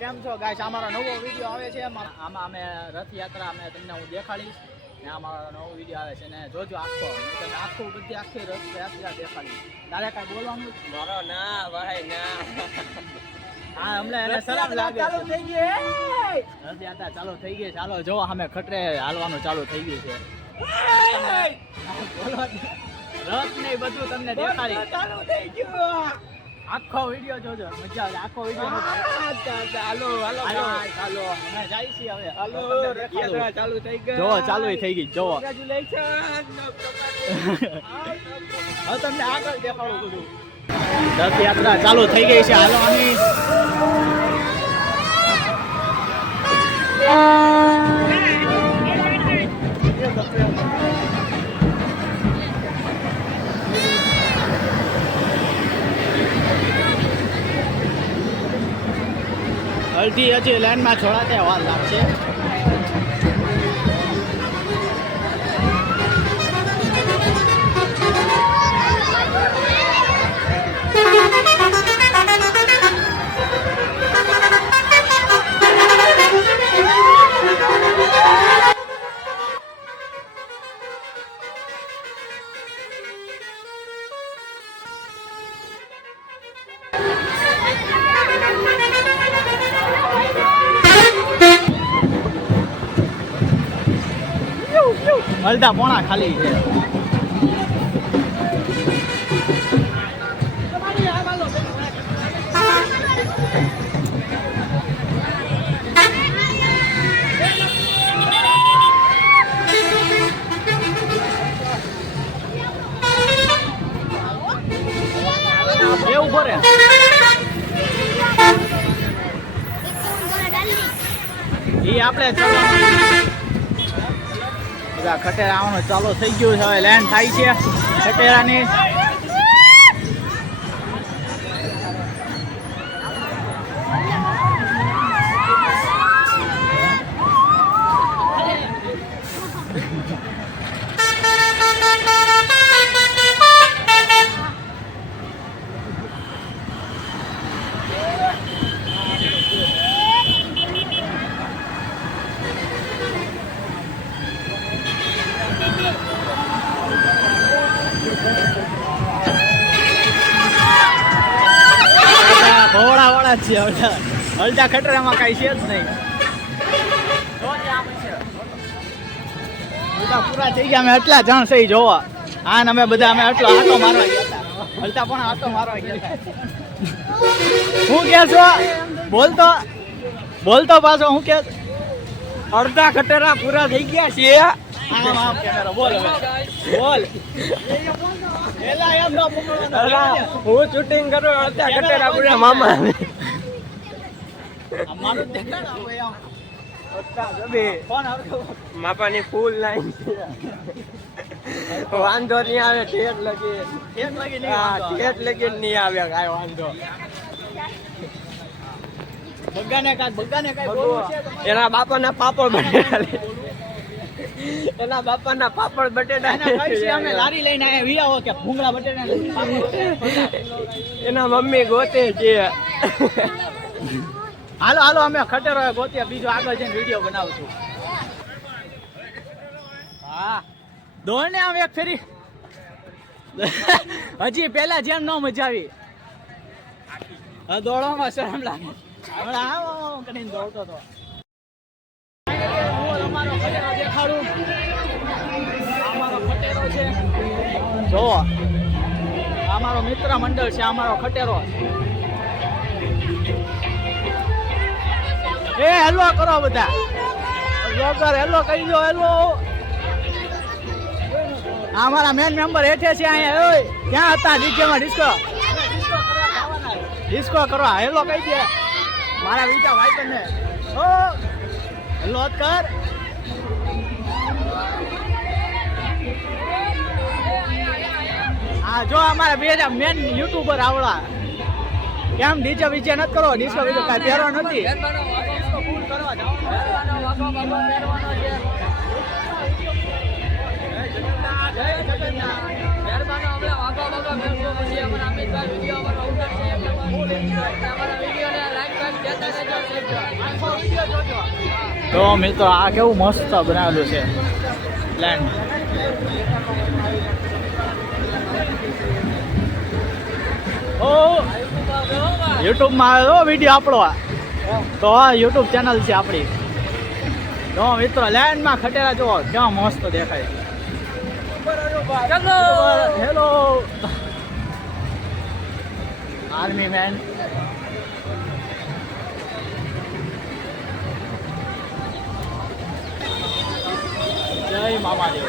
કેમ છો ગાઈસ? અમારો નવો વિડીયો આવે છે. આમાં અમે રથયાત્રા અમે તમને હું દેખાડીશ ને અમારો નવો વિડીયો આવે છે ને જોજો આખો. તમને આખી રથયાત્રા દેખાડીશ. તારે કાંઈ બોલવાનું? મારો ના ભાઈ ના. હા, હમણાં એને શરમ લાગે. ચાલુ થઈ ગઈ. રથયાત્રા ચાલુ થઈ ગઈ. ચાલો જો અમે ખટરે હાલવાનું ચાલુ થઈ ગયું છે. રથ ને બધું તમને દેખાડી. ચાલુ થઈ ગયું. આખો વિડિયો જોજો, મજા આવે. આખો વિડિયો હાલો અમે જાય છીએ હવે. હાલો રથયાત્રા ચાલુ થઈ ગઈ. જો ચાલુ થઈ ગઈ. જો હવે તમને આગળ દેખાડું બધું. રથયાત્રા ચાલુ થઈ ગઈ છે. હાલો આની અડધી હજી લાઈનમાં છોડાતે વાર લાગશે. અડધા પોણા ખાલી છે. એવું ભરે એ આપણે ખટેરા આવવાનું ચાલુ થઈ ગયું છે. હવે લેન્ડ થાય છે ખટેરાની. ભોળાવાળા છે. અડધા ખટરામાં કઈ છે જ નહીં. બધા પૂરા થઈ ગયા. અમે એટલા જણ છે જોવા. હા ને અમે બધા એટલો આટો મારવા ગયા હતા. અડધા પણ આટો મારવા ગયા હતા. હું કે છો? બોલતો પાછો હું કે અડધા ખટેરા પૂરા થઈ ગયા છે. બોલ હું શૂટિંગ કરું. અડધા ખટેરા પૂરા મામા માપાની ફૂલ લાઈન છે. વાંધો નહીં આવે. ઠેઠ લગી નહીં આવે કાંઈ વાંધો. બગાને કાંઈ એના બાપાના પાપડ બટેટા એના બાપાના પાપડ બટેટા અમે લારી લઈને આવ્યા વિયાઓ કે ભૂંગળા બટેટા એના મમ્મી ગોતે છે. હાલો અમે ખટેરો ગોત્યા. બીજો આગળ જઈને વિડીયો બનાવશું. હા દોડ ને આમ એક ફેરી. હજી પેલા જેમ ન મજા આવી. દોડવામાં શરમ લાગે. હમણાં આવો કરીને દોડતો હતો. અમારો ખટેરો દેખાડું. અમારો ખટેરો છે જો. અમારો મિત્ર મંડળ છે. અમારો ખટેરો. એ હેલો કરો બધા. બ્લોગર હેલો કરી દો. હેલો. અમારા મેન મેમ્બર હેઠે છે અહીંયા. ઓય ક્યાં હતા? ડીજેમાં ડિસ્કો કરવા. હેલો કહી દે મારા બીજા ભાઈ તને. ઓ હેલો કર. હા જો અમારા બે મેન યુટ્યુબર આવડા. કેમ ડીજે વિજે નથી કરો? ડિસ્કો વિજે કાંઈ પહેરો નથી. તો મિત્રો આ કેવું મસ્ત બનાવેલું છે લેન્ડ. ઓ યુટ્યુબમાં આવે તો વિડીયો આપણો આ. તો આ યુટ્યુબ ચેનલ છે આપણી. તો મિત્રો લેન્ડમાં ખટેરા જુઓ કેવા મસ્ત દેખાય. Hello army main. જય મામાદેવ.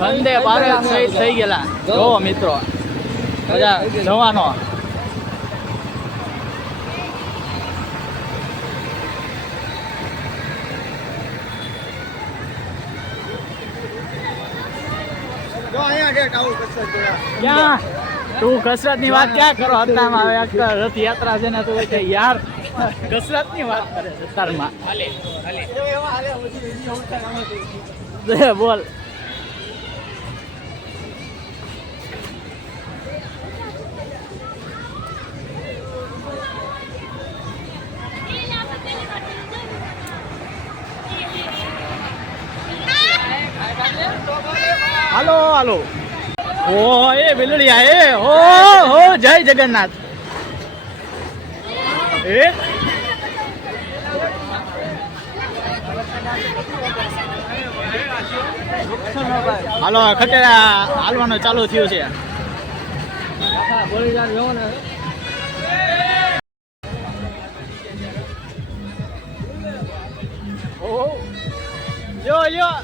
વંદે ભારત શહીદ થઈ ગયેલા જો મિત્રો બધા જવાનો. ક્યાં તું કસરત ની વાત ક્યાં કરો અત્યારમાં? હવે રથયાત્રા છે ને તું કે યાર કસરત ની વાત કરે અત્યારમાં. બોલ. હાલો હાલો. ઓ એ બિલડિયા એ હો હો જય જગન્નાથ. એ હાલો ખટેરા હાલવાનું ચાલુ થયું છે. ઓ યો યો.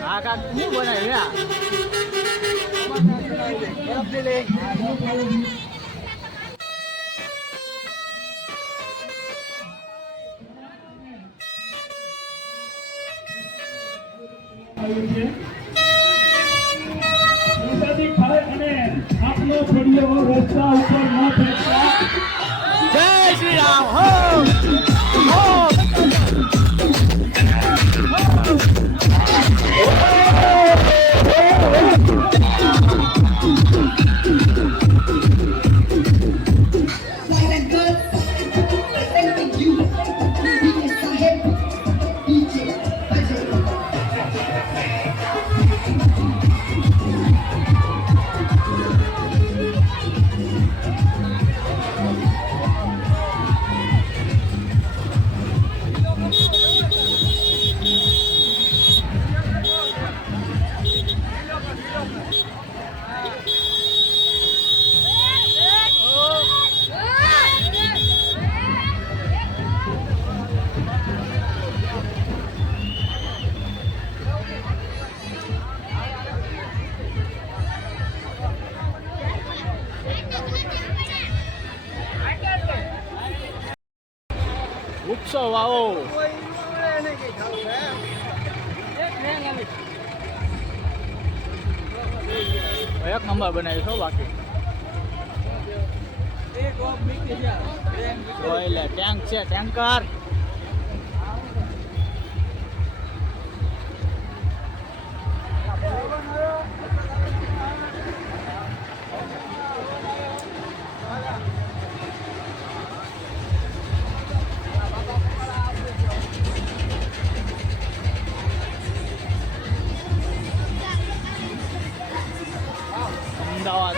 કાકા શું બનાવ્યું? જય શ્રી રામ. હો હો. વૃક્ષો વાવો. એક નંબર બનાવ્યું છો બાકી. ટેન્ક છે ટેન્કર. અમદાવાદ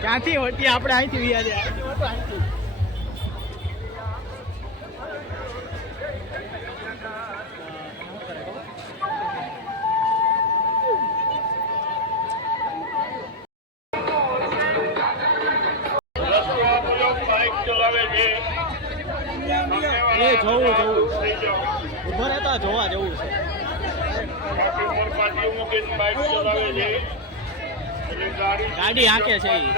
ક્યાંથી હોતી આપણે અહીંથી વ્યા જાય અહીંથી હોતો અહીંથી એ જોવું ઉભો રહેતા જોવા જવું છે ગાડી હાંકે છે ઈ.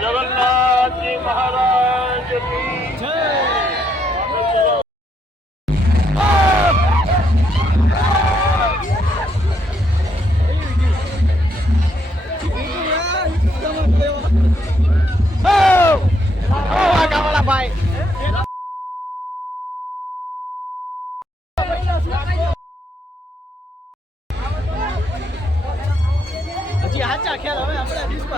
જગન્નાથજી મહારાજ કી જય. હજી હાચા ખેલ હવે આપણે ડિસ્કો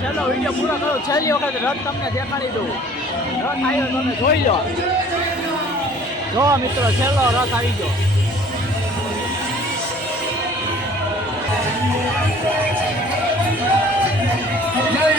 છેલ્લો વિડીયો પૂરો કરો છેલ્લી વખત રથ તમને દેખાડી દઉં રથ આવ્યો તમે જોઈ લો જો મિત્રો છેલ્લો રથ આવી ગયો જય